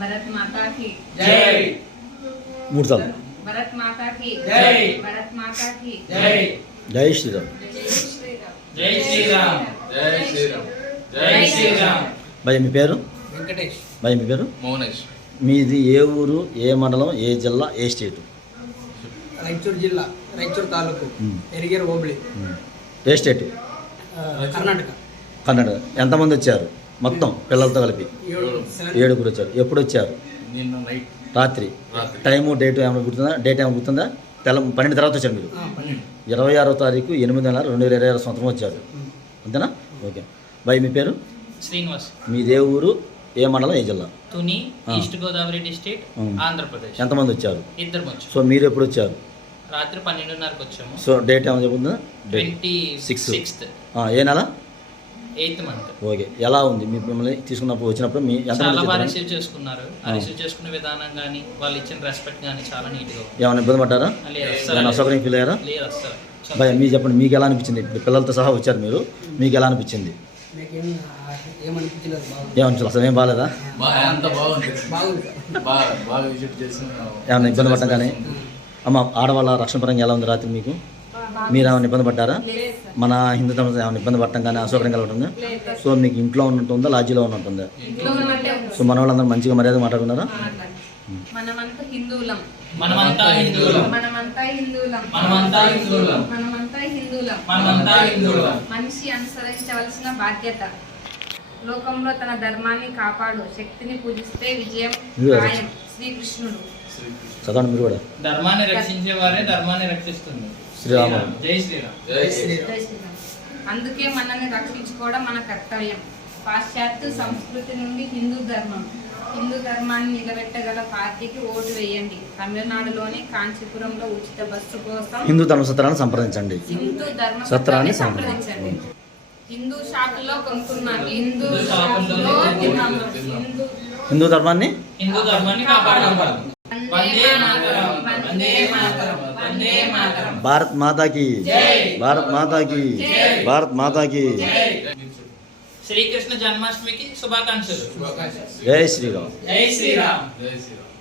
भारत माता की जय। మూడు సార్లు भारत माता की जय। भारत माता की जय। జై శ్రీరామ్. जय श्री राम। जय श्री राम। जय श्री राम। जय श्री राम। భయ్య మీ పేరు? వెంకటేష్. భయ్య మీ పేరు? మౌనేష్. మీది ఏ ఊరు, ఏ మండలం, ఏ జిల్లా, ఏ స్టేటు? రాయచూరు జిల్లా, రాయచూరు తాలూకు, ఎరిగేరు హోబళి, ఏ స్టేటు? కర్ణాటక. కన్నడ. ఎంతమంది వచ్చారు మొత్తం పిల్లలతో కలిపి? 7. 7 వచ్చారు. ఎప్పుడు వచ్చారు? నిన్న నైట్ రాత్రి. టైము డేటు ఏమైనా గుర్తుందా? డేట్ ఏమైనా గుర్తుందా? 12 తర్వాత వచ్చారు మీరు. 26వ తారీఖు 8 నెల 2026 సంవత్సరం వచ్చారు అంతేనా? ఓకే. బాయ్ మీ పేరు? శ్రీనివాస్. మీదే ఊరు, ఏ మండలం, ఏ జిల్లా? Tuni, east Godavari district, Andhra Pradesh. ఎంతమంది వచ్చారు? 2 వచ్చాము. సో మీరు ఎప్పుడు వచ్చారు? రాత్రి 12:30కి వచ్చాము. సో డేట్ ఏమైనా చెప్తుందా? 26th ఏ నెల? 8th month. ఓకే. ఎలా ఉంది మీ మిమ్మల్ని తీసుకున్నప్పుడు వచ్చినప్పుడు మీ చాలా బాగా రిసీవ్ చేసుకున్నారు. ఆ రిసీవ్ చేసుకునే విధానం కానీ వాళ్ళు ఇచ్చిన రెస్పెక్ట్ కానీ చాలా నీట్గా ఉంది. ఏమైనా ఇబ్బంది పడ్డారా? ఏమైనా అసౌకర్యం ఫీల్ అయ్యారా? లేదు అస్సలు. భయ మీరు చెప్పండి, మీకు ఎలా అనిపించింది? ఇప్పుడు పిల్లలతో సహా వచ్చారు మీరు, మీకు ఎలా అనిపించింది? ఏమనిపించలేదు, ఏమనిపించలేదు? అసలు ఏం బాగాలేదా? అంత బాగుంది. బాగుంది. బాగా విజిట్ చేసి ఏమైనా ఇబ్బంది పడ్డం కానీ? అమ్మ ఆడవాళ్ళ రక్షణ పరంగా ఎలా ఉంది రాత్రి మీకు? మీరు ఏమైనా ఇబ్బంది పడ్డారా? మన హిందూ ధర్మం ఏమైనా ఇబ్బంది పడటం కానీ అసౌకర్యం కలగటుందా? సో మీకు ఇంట్లో ఉన్నట్టుందా, లాడ్జీలో ఉన్నట్టుందా? సో మన వాళ్ళందరూ మంచిగా మర్యాద మాట్లాడుకున్నారా? మనమంతా హిందువులం. మనమంతా హిందువులం. మనమంతా హిందువులం. మనమంతా హిందువులం. మనమంతా హిందువులం. మనమంతా హిందువులం. మనిషి అనుసరించవలసిన బాధ్యత. లోకంలో తన ధర్మాన్ని కాపాడు, శక్తిని పూజిస్తే విజయం ఖాయం. శ్రీకృష్ణుడు. చదవండి మీరు కూడా. ధర్మాన్ని రక్షించే వారే ధర్మాన్ని రక్షిస్తుంది. శ్రీరామ. జై శ్రీరామ్. జై శ్రీ జై శ్రీరామ్. అందుకే మనల్ని రక్షించుకోవడం మన కర్తవ్యం. పాశ్చాత్య సంస్కృతి నుండి హిందూ ధర్మాన్ని నిలబెట్టగల పార్టీకి ఓటు వేయండి. తమిళనాడులోని కాంచీపురంలో ఉచిత బస్సు కోసం హిందూ ధర్మసత్రాన్ని సంప్రదించండి. హిందూ ధర్మ సత్రాన్ని సంప్రదించండి. హిందూ షాపులో కొనుక్కున్నాను. హిందూ హిందూ ధర్మాన్ని హిందూ ధర్మాన్ని కాపాడుకుంటాం. వందే మాతరం. వందే మాతరం. వందే మాతరం. భారత్ మాతాకి భారత్ మాతాకి భారత్ మాతాకి. శ్రీకృష్ణ జన్మాష్టమికి శుభాకాంక్షలు. జై శ్రీరామ్. జై శ్రీరామ్. జై శ్రీరామ్.